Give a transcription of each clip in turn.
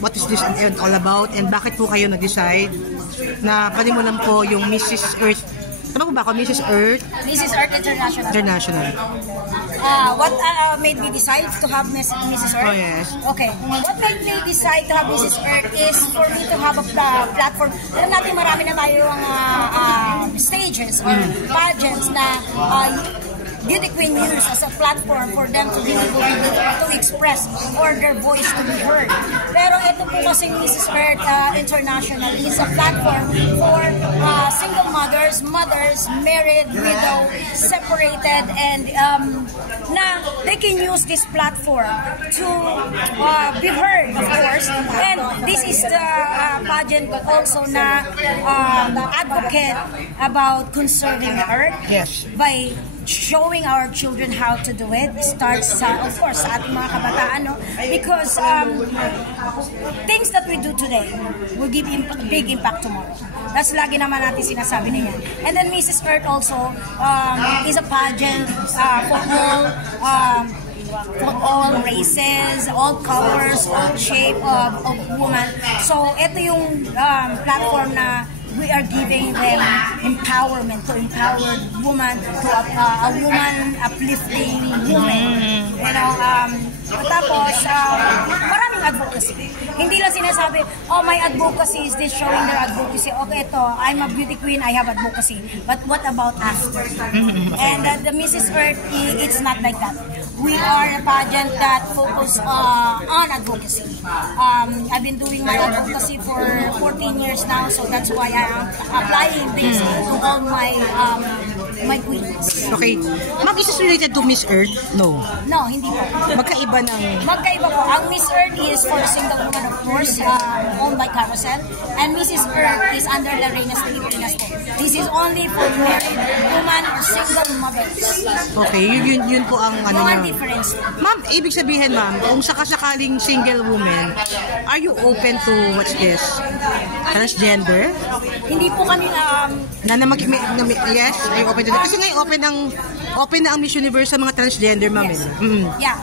what is this event all about and bakit po kayo nag-decide na panimulan po yung Mrs. Earth. Tama po ba ako? Mrs. Earth? Mrs. Earth International. What made me decide to have Mrs. Earth? Oh, yes. Okay. What made me decide to have Mrs. Earth is for me to have a platform. Alam natin marami na tayo ang stages or pageants na beauty queen use as a platform for them to be able to express or their voice to be heard. Pero ito po kasi Mrs. Earth International is a platform for single mothers, married, widow, separated, and na they can use this platform to be heard, of course. And this is the pageant also na advocate about conserving the earth. Yes. By showing our children how to do it. Starts of course sa ating mga kabataan, no? Because things that we do today will give big impact tomorrow. That's lagi naman natin sinasabi niya. And then Mrs. Earth also is a pageant for all races, all colors, all shape of woman. So ito yung platform na we are giving them empowerment, to empower woman, to a woman uplifting woman. You know, tapos maraming advocacy. Hindi lang sinasabi, oh, my advocacy is this, showing their advocacy. Okay, ito, I'm a beauty queen, I have advocacy. But what about after? And the Mrs. Earth, it's not like that. We are a pageant that focus on advocacy. I've been doing my advocacy for 14 years now, so that's why I'm applying this to all my queens. Okay. Ma'am, is this related to Miss Earth? No. No, hindi po. Magkaiba ng... Magkaiba po. Ang Miss Earth is for single woman, of course, owned by Carousel. And Mrs. Earth is under the Reynas Pilipinas po. This is only for married woman or single mothers. Okay, yun po ang ano yung difference. Ma'am, ibig sabihin ma'am, kung sakasakaling single woman, are you open to what's this? Transgender? Hindi po kami yes, are you open to that? Kasi ngayon open na ang Miss Universe sa mga transgender ma'am. Yes. Yeah.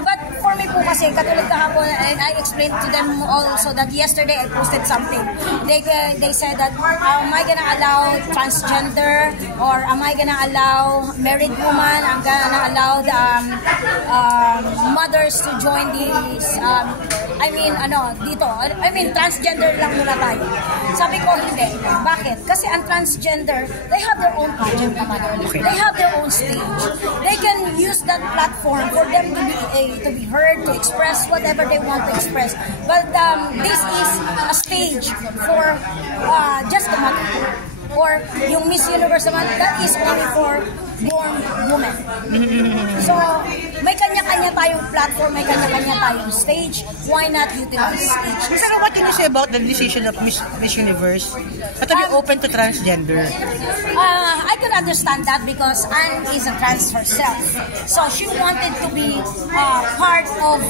But for me po kasi katulad kahapon, and I explained to them also that yesterday I posted something. They said that am I gonna allow transgender or am I gonna allow married woman? I'm gonna allow the mothers to join these transgender lang muna tayo. Sabi ko hindi. Bakit? Kasi ang transgender, they have their own pageant naman. They have their own stage. They can use that platform for them to be heard, to express whatever they want to express. But this is a stage for just the mother. Or yung Miss Universe naman, that is only for born women. So, may kanya-kanya tayong platform, may kanya-kanya tayong stage. Why not utilize stage? Pero what can you say about the decision of Miss Universe? But are you open to transgender? I can understand that because Anne is a trans herself. So, she wanted to be part of,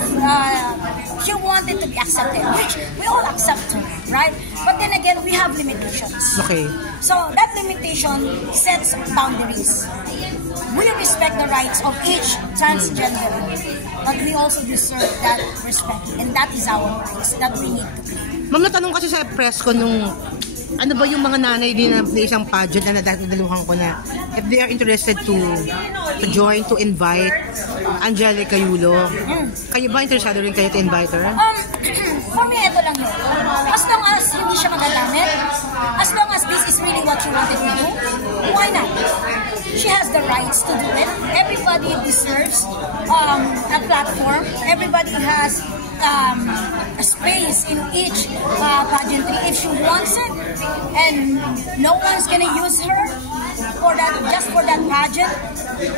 she wanted to be accepted, which we all accept her, right? But then again, we have limitations. Okay. So, that limitation sets boundaries. We respect the rights of each transgender, but we also deserve that respect, and that is our rights that we need to keep. Ma'am, natanong kasi sa press ko nung ano ba yung mga nanay din na isang pageant na nadaluhan ko na if they are interested to join, to invite Angelica Yulo. Kayo ba interesado rin kayo to invite her? For me, ito lang yun. As long as hindi siya magagamit, as long as this is really what she wanted to do, why not? She has the rights to do it. Everybody deserves a platform. Everybody has a space in each pageantry if she wants it, and no one's gonna use her for that, just for that pageant.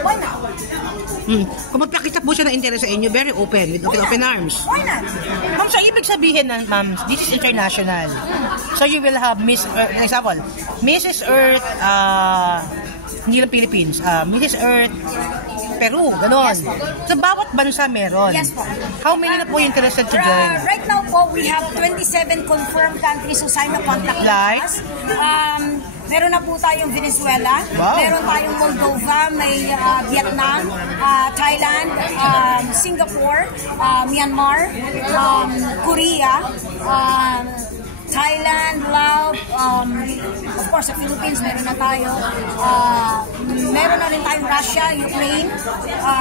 Why not? Kung magpakita po siya ng interest sa inyo, very open, with open arms. Why not? Ma'am, so ibig sabihin na, ma'am, this is international. So you will have Miss Earth, for example, Mrs. Earth, hindi lang Philippines, Mrs. Earth, Peru, gano'n. So bawat bansa meron. Yes po. How many na po interested to join? Right now po, we have 27 confirmed countries who sign a contract with us. Meron na po tayong Venezuela, Wow. meron tayong Moldova, may Vietnam, Thailand, Singapore, Myanmar, Korea, Thailand, Laos, of course sa Philippines meron na tayo, meron na rin tayong Russia, Ukraine,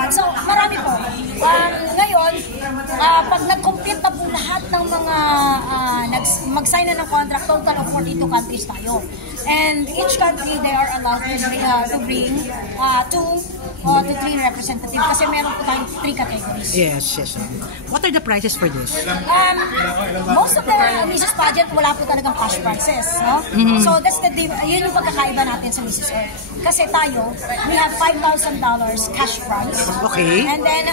so marami po. Ngayon, pag nag-complete na po lahat ng mga mag-sign na ng contract, total of 42 countries tayo. And each country, they are allowed to bring 2 to 3 representatives kasi meron po tayong 3 categories. Yes. What are the prices for this? Most of the Mrs. Pageant, wala po talagang cash prices, no? So that's yun yung pagkakaiba natin sa Mrs. Earth. Kasi tayo, we have $5,000 cash prize. Okay. And then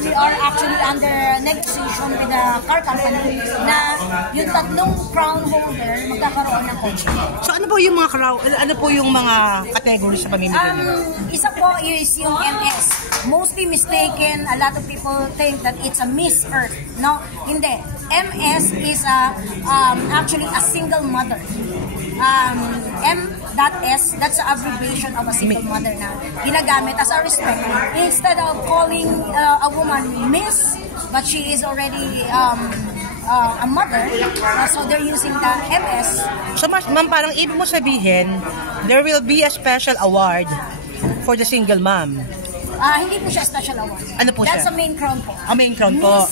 we are actually under negotiation with the car company na yung tatlong crown holder magkakaroon ng coaching. So ano po yung mga categories sa pamimigay niyo? Isa po is yung MS. Mostly mistaken, a lot of people think that it's a Miss Earth. No, hindi. MS is actually a single mother. M.S, that's the abbreviation of a single mother na ginagamit as a respect. Instead of calling a woman Miss, but she is already a mother, so they're using the MS. So ma'am, parang ibig mo sabihin, there will be a special award for the single mom. Hindi po siya special award. Ano po That's siya? a main crown po. A main crown po.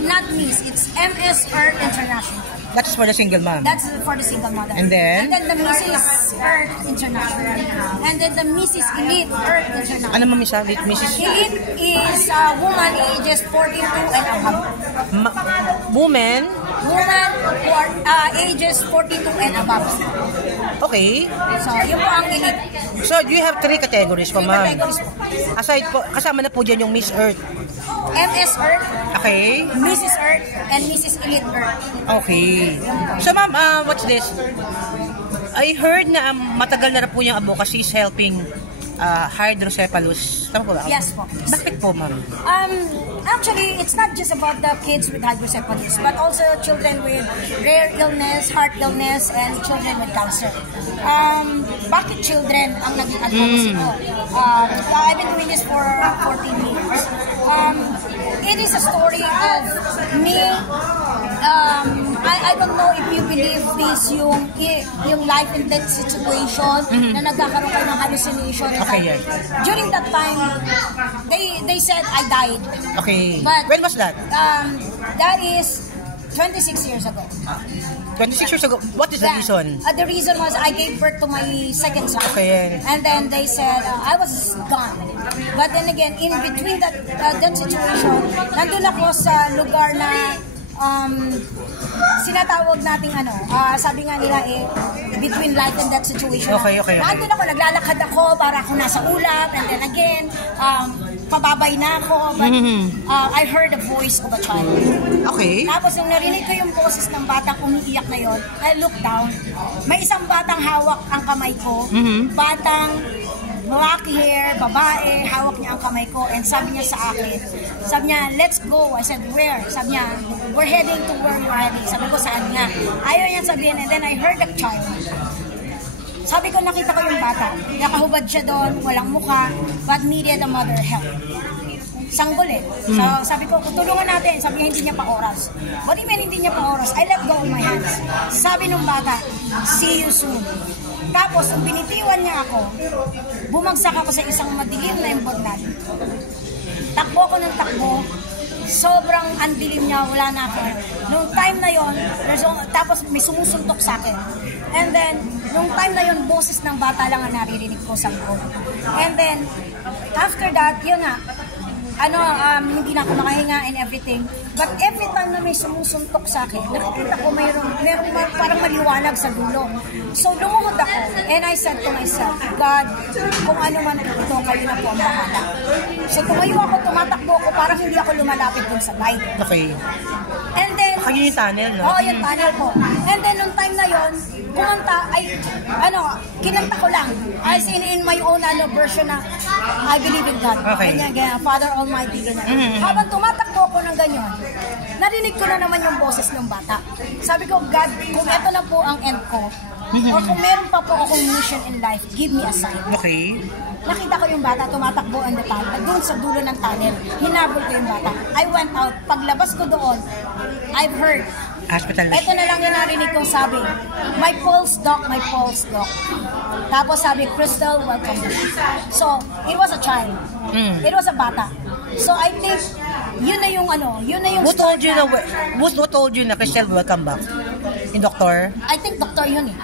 Not Miss, it's MS Earth International. That is for the single mom. That's for the single mother. And then the Mrs. Earth International. And then the Mrs. Elite Earth International. ano ma'am isa? Mrs. Elite is a woman ages 42 and above. Woman? Woman who are ages 42 and above. Okay. So, yun po ang elite. So you have 3 categories po Three ma'am. categories po. Aside po, kasama na po dyan yung Miss Earth. MS Earth, Okay. Mrs. Earth, and Mrs. Elite Earth. Okay. So ma'am, what's this? I heard na matagal na po yung advocacy is helping hydrocephalus. Tama po ba? Yes po. Bakit po ma'am? Actually, it's not just about the kids with hydrocephalus, but also children with rare illness, heart illness, and children with cancer. Bakit children ang naging advocacy ko? I've been doing this for 14 years. It is a story of me. I don't know if you believe this, yung life and death situation na nagkakaroon kayo ng hallucination. Okay, yes. During that time, they said I died. Okay. But, when was that? That is 26 years ago. 26 years ago. What is the reason? The reason was I gave birth to my second son. Okay. And then they said I was gone. But then again, in between that situation, nandun ako sa lugar na sinatawag nating sabi nga nila between life and death situation. Okay. Nandun ako, naglalakad ako para ako nasa ulap, and then again, pababay na ako, but I heard the voice of a child. Okay. Tapos nung narinig ko yung boses ng batang umiiyak na yon, I looked down. May isang batang hawak ang kamay ko. Batang black hair, babae, hawak niya ang kamay ko, and sabi niya sa akin, sabi niya, let's go. I said, where? Sabi niya, we're heading to where you're heading. Sabi ko, saan nga? Ayaw niya sabihin, and then I heard the child. Sabi ko, nakita ko yung bata. Nakahubad siya doon, walang mukha, but needed a mother help. Sanggol eh. So, sabi ko, tulungan natin. Sabi niya, hindi niya pa oras. What do you mean, hindi niya pa oras? I let go of my hands. Sabi nung bata, see you soon. Tapos, nung binitiwan niya ako, bumagsak ako sa isang madilim na embodnad. Takbo ako ng takbo. Sobrang andilim niya, wala na ako. Nung time na yon, tapos may sumusuntok sa akin. And then, nung time na yon, boses ng bata lang ang naririnig ko sa likod. And then, after that, yun nga, hindi na ako makahinga and everything. But every time na may sumusuntok sa akin, nakikita ko mayroong parang maliwanag sa dulo. So, lumuhod ako. And I said to myself, God, kung ano man ito, kayo na po ang bahala. So, tumayo ako, tumatakbo ako, parang hindi ako lumalapit dun sa light. Okay. And then, Yun yung tunnel, no? Oo, yung tunnel po. And then, nung time na yon, kinanta ko lang. As in my own version na, I believe in God. Okay. Ganyan, Father Almighty, ganyan. Habang tumatakbo ko ng ganyan, narinig ko na naman yung boses ng bata. Sabi ko, God, kung ito na po ang end ko, Or kung meron pa po akong mission in life, give me a sign. Okay. Nakita ko yung bata, tumatakbo on the tunnel. Doon sa dulo ng tunnel, hinabol ko yung bata. I went out. Paglabas ko doon, I've heard. Hospital. Ito na lang yung narinig kong sabi. My pulse, doc, my pulse, doc. Tapos sabi, Crystal, welcome back. So, it was a child. It was a bata. So, I think, yun na yung Who told you na Crystal, welcome back? Yung doktor? I think doktor yun eh.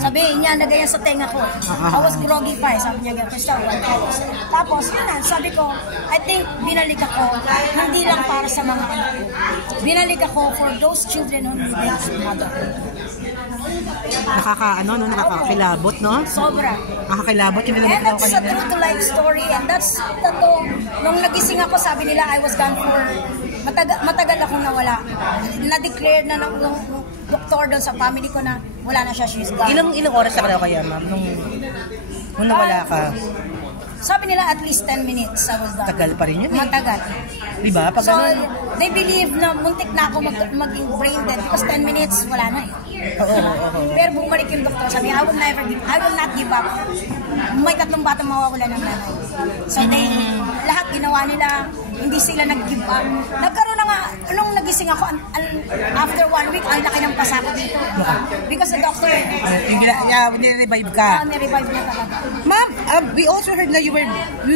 Sabi niya na ganyan sa tenga ko. I was groggy pa eh. Sabi niya, Crystal, welcome. Tapos, yun na, sabi ko, I think binalik ako, hindi lang para sa mga anak ko. Binalik ako for those children who need their mother. Nakakakilabot, no? Sobra. Nakakilabot yung And that's a true to life story. And that's nung nagising ako, sabi nila, I was gone for matagal akong nawala. Na-declare na ng doktor doon sa family ko na wala na siya, she's gone. Ilang oras na kaya, ma'am, nung nawala ka? Sabi nila at least 10 minutes I was done. Tagal pa rin yun eh. Matagal. Diba? So, they believe na muntik na ako maging brain dead because 10 minutes, wala na eh. Pero bumalik yung doktor, sabi, I will not give up. May 3 batang mawawala ng nanay. So, lahat ginawa nila, hindi sila nag-give up. Nagkaroon na nga, nung nagising ako, after 1 week, ang laki ng pasako dito. Because the doctor, nirevive ka. Nirevive niya talaga. Ma'am, we also heard na you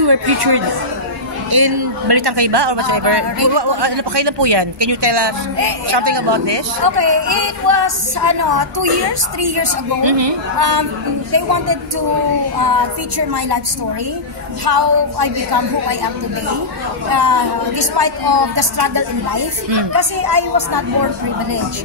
were featured in Balitang Kaiba or whatever. Ano pa kayo na po yan? Can you tell us something about this? Okay, it was 3 years ago. They wanted to feature my life story, how I become who I am today, despite of the struggle in life. Kasi I was not born privileged.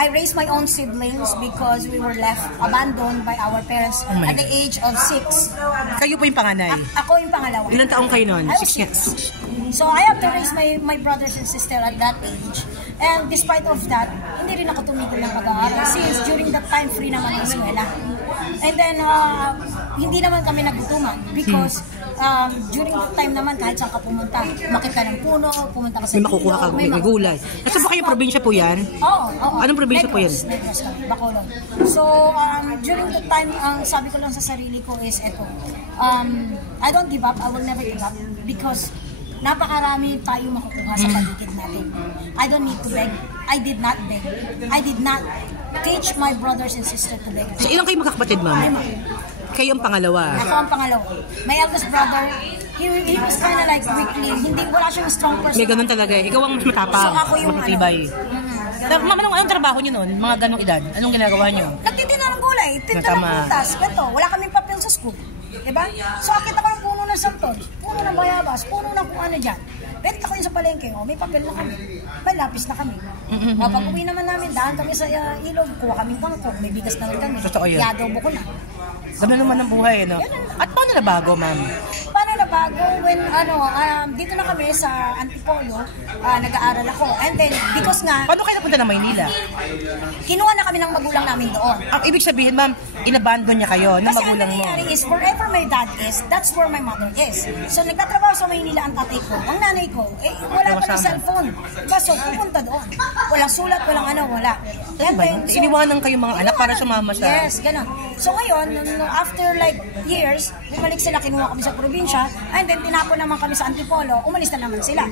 I raised my own siblings because we were left abandoned by our parents at the age of 6. Kayo po yung panganay? Ako yung pangalawa. Ilang taong kayo nun? I was 6. So I have to raise my brothers and sister at that age. And despite of that, hindi rin ako tumigil ng pag-aaral since during that time free naman ang eskwela. And then, hindi naman kami nagutuman because during that time naman, kahit saan ka pumunta, makita ng puno, pumunta ka sa may makukuha ka, may gulay. Nasa ba kayong probinsya po yan? Oo. Anong probinsya po yan? Negros kami, Bacolod. So, during that time, ang sabi ko lang sa sarili ko is ito, I don't give up, I will never give up because napakarami tayong makukuha sa paligid natin. I don't need to beg. I did not beg. I did not teach my brothers and sisters to beg. So, ilang kayo magkakapatid, ma'am? Kayo ang pangalawa? Ako ang pangalawa. My eldest brother, he was kind of like weakly. Wala siyang strong person. May ganun talaga eh. Ikaw ang mas matapang. So, ako yung matibay. Ma'am, anong trabaho niyo nun? Mga ganong edad? Anong ginagawa niyo? Nagtitinda ng gulay. Tinda ng putas. Ganito. Wala kaming papel sa school. Diba? So, akit ako ng puno ng santol. Puno ng bayabas. Puno ng kung ano dyan. Benta ko yun sa palengke. May papel na kami. May lapis na kami. Pag uwi naman namin, daan kami sa ilog. Kuha kaming kangkong. May bigas na rin kami. Totoo yun. Yadobo ko na. Dami naman ng buhay, no? At paano nabago, ma'am? Paano nabago? When, dito na kami sa Antipolo, nag-aaral ako. And then, because nga... Paano kayo napunta ng Maynila? Kinuha na kami ng magulang namin doon. Ang ibig sabihin, ma'am, inabandon niya kayo ng kasi magulang mo. Kasi ang nangyayari is, wherever my dad is, that's where my mother is. So, nagtatrabaho sa Maynila ang tatay ko. Ang nanay ko, wala pa ng cellphone. So, pupunta doon. Walang sulat, walang wala. And then, iniwanan kayo mga anak para sumama sa... Yes, gano'n. So, ngayon, after like years, bumalik sila, kinuha kami sa probinsya, and then tinapon naman kami sa Antipolo, umalis na naman sila.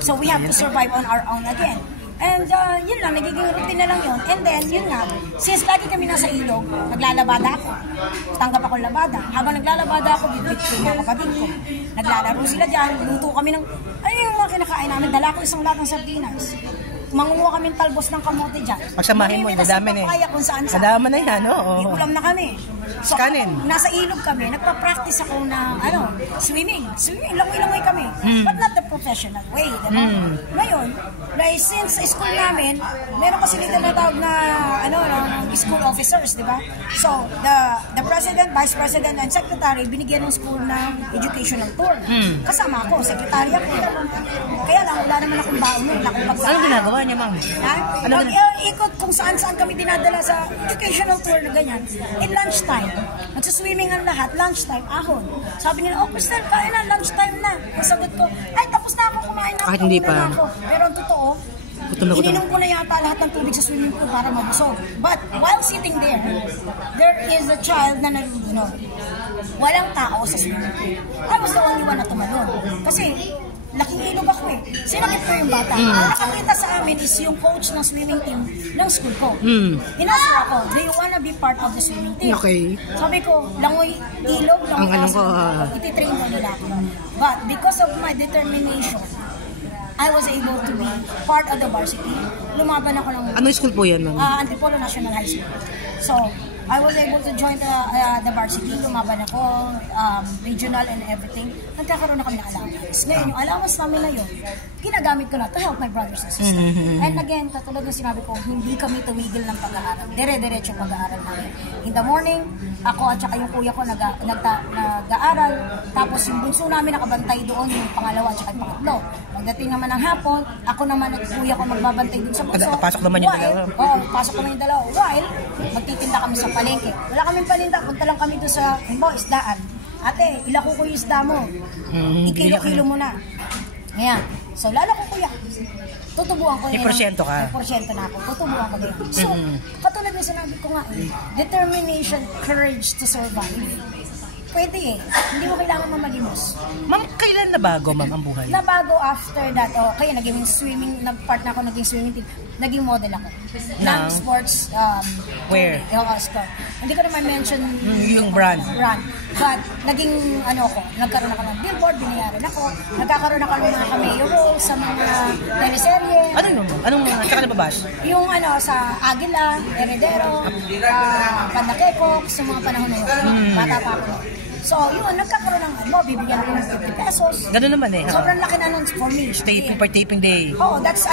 So, we have to survive on our own again. And yun lang, nagiging routine na lang yun. And then, yun nga, since lagi kami nasa ilog, naglalabada ako. Tanggap ako labada. Habang naglalabada ako, bibit ko yung mga kapatid ko. Naglalaro sila dyan, luto kami ng, yung mga kinakain namin, dala ko isang lahat ng sardinas. Mangunguha kami talbos ng kamote dyan. Pagsamahin mo, madami na eh. Kung saan-saan. Madami na yan, no? Ikulam na kami. So, nasa ilog kami, nagpa-practice ako na, swimming. Swimming, langoy-langoy kami. But not the professional way, diba? Ngayon, since school namin, meron kasi dito na tawag na, school officers, diba? So, the president, vice president, and secretary, binigyan ng school ng educational tour. Kasama ako, secretary ako. Kaya lang, wala naman akong baon nun. Anong ginagawa niya, ma'am? Ikot kung saan-saan kami dinadala sa educational tour na ganyan. In lunchtime, nagsaswimming ang lahat, lunchtime, ahon. Sabi nila, Crystal, kain na, lunchtime na. Masagot ko, tapos na ako, kumain na ako. Kahit hindi pa. Pero ang totoo, Ininom ko na yata lahat ng tubig sa swimming pool para mabusog. But while sitting there is a child na nalulunod. Walang tao sa swimming pool. I was the only one na tumalon. Kasi laking ilog ako eh. Sinakit ko yung bata. Nakakita sa amin is yung coach ng swimming team ng school ko. Inasur ako, do you wanna be part of the swimming team? Okay. Sabi ko, langoy ilog, langoy kaso. Ititrain mo nila ako. But because of my determination, I was able to be part of the varsity. Lumaban ako ng... Anong school po yan, ma'am? Antipolo National High School. So, I was able to join the varsity. Lumaban ako, regional and everything. Nagkakaroon na kami ng allowance. Ngayon, yung allowance namin na yun, ginagamit ko na to help my brothers and sisters. And again, katulad ng sinabi ko, hindi kami tumigil ng pag-aaral. Dire-diretso pag-aaral namin. In the morning, ako at saka yung kuya ko nag-aaral. Tapos yung bunso namin nakabantay doon, yung pangalawa at saka yung pangatlo. Pagdating naman ng hapon, ako naman at kuya ko magbabantay doon sa bunso. Pasok naman yung dalawa. Oo, pasok naman yung dalawa. While, magtitinda kami sa palengke. Wala kaming paninda, punta lang kami doon sa isdaan. Ate, ilako ko yung isda mo. Ikilo-kilo mo na. Ngayon, so lalako ko yan. Tutubuan ko yun. May porsyento ka. May porsyento na ako. Tutubuan ko yun. So, katulad ng sinabi ko nga determination, courage to survive. Pwede eh. Hindi mo kailangan mamalimos. Ma'am, kailan nabago, ma'am, ang buhay? Nabago after that. Kaya naging swimming, nag-part na ako, naging swimming team. Naging model ako. Ng sports. Where? Sport. Hindi ko naman mention yung brand. But, naging, nagkaroon ako ng billboard, binayaran ako. Nagkakaroon ako ng mga cameo roles sa mga teleserye. Anong saka nababas? Yung sa Aguila, Heredero, Pandakekok, sa mga panahon na yun. Bata pa ako. So, yun, nagkakaroon ng bibigyan ko ng 50 pesos. Ganun naman eh. Sobrang laki na nun for me. Taping day. Oh, that's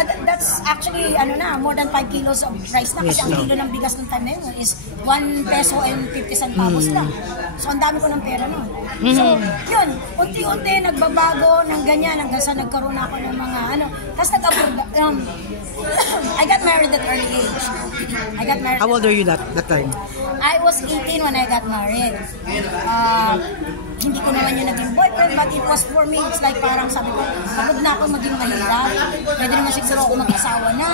actually, more than 5 kilos of rice na. Kasi ang kilo ng bigas ng time na yun is 1 peso and 50 centavos lang. So, ang dami ko ng pera nun. So, yun, unti-unti nagbabago ng ganyan hanggang sa nagkaroon ako ng mga Tapos nag-abroad, I got married at early age. How old were you that time? I was 18 when I got married. Hindi ko naman yung naging boyfriend, but it was for me, it's like parang sabi ko, pagod na ako maging mahirap. Pwede naman siguro ako mag-asawa na.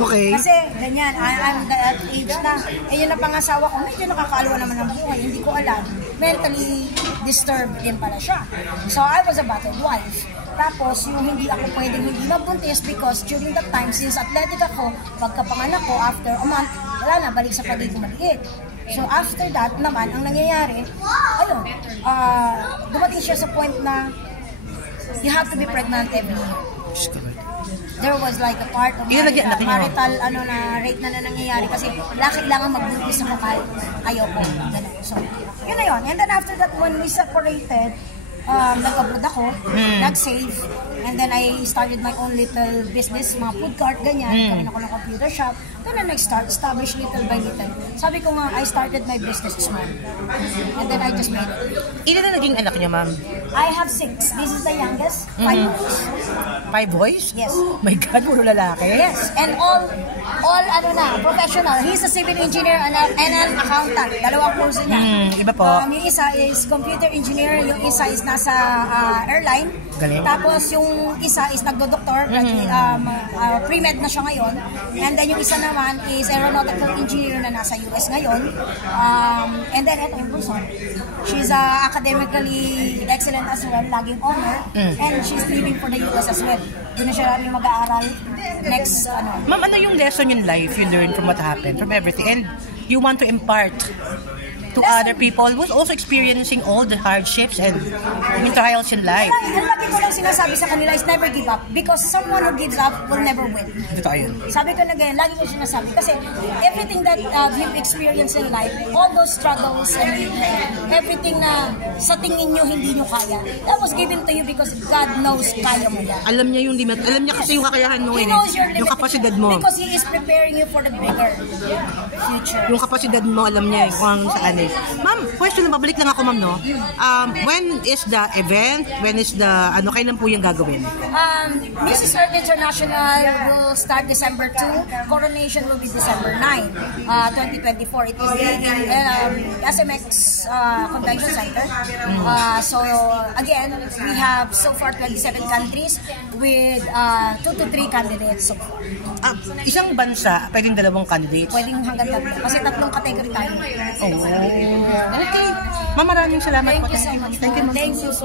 Okay. Kasi, ganyan, I'm that age na. Yun ang pangasawa ko, medyo nakakaalwa naman ng buhay. Hindi ko alam. Mentally disturbed din pala siya. So, I was a battered wife. Tapos, yung hindi ako pwedeng hindi mabuntis because during that time, since athletic ako, pagkapanganak ko, after a month, wala na, balik sa pagiging maliit. So, after that naman, ang nangyayari, dumating siya sa point na you have to be pregnant every year. There was like a part of marital rate na nangyayari kasi kailangan magbuntis ako kahit ayoko. So, yun na yun. And then after that, when we separated, nag-abroad ako, nag-save, and then I started my own little business, mga food cart, ganyan, kami ako ng computer shop, then I establish little by little. Sabi ko nga, I started my business small, and then I just made it. Ilan na naging anak niya, ma'am? I have 6. This is the youngest, 5 boys. 5 boys? Yes. My God, puro lalaki? Yes, and all professional. He's a civil engineer and an accountant. Dalawang kurso niya. Iba po. Yung isa is computer engineer, yung isa is nasa airline. Galing. Tapos yung isa is nagdo-doktor, pre-med na siya ngayon. And then yung isa naman is aeronautical engineer na nasa US ngayon. And then ito yung bunso. She's academically excellent as well, laging honor. And she's leaving for the US as well. Doon na siya rin mag-aaral next Ma'am, ano yung lesson in life you learn from what happened, from everything, and you want to impart to other people who's also experiencing all the hardships and trials in life? Ang lagi ko lang sinasabi sa kanila is never give up because someone who gives up will never win. Sabi ko na ganyan, lagi ko sinasabi kasi everything that you've experienced in life, all those struggles and everything na sa tingin nyo hindi nyo kaya, that was given to you because God knows kaya mo yan. Alam niya yung limit. Alam niya kasi yung kakayahan mo. He knows your limit. Yung kapasidad mo. Because He is preparing you for the bigger future. Yung kapasidad mo, alam niya kung saan Okay. Ma'am, question na babalik lang ako, ma'am, no? When is the event? When is the, kailan po yung gagawin? Mrs. Earth International will start December 2. Coronation will be December 9, 2024. It will be in SMX Convention Center. So, again, we have so far 27 countries with 2 to 3 candidates so far. Isang bansa, pwedeng dalawang candidates? Pwedeng hanggang tatlo. Kasi tatlong category tayo. Oh. Okay. Ma'am, maraming salamat. Thank you so much. Thank you, ma'am. Thank you so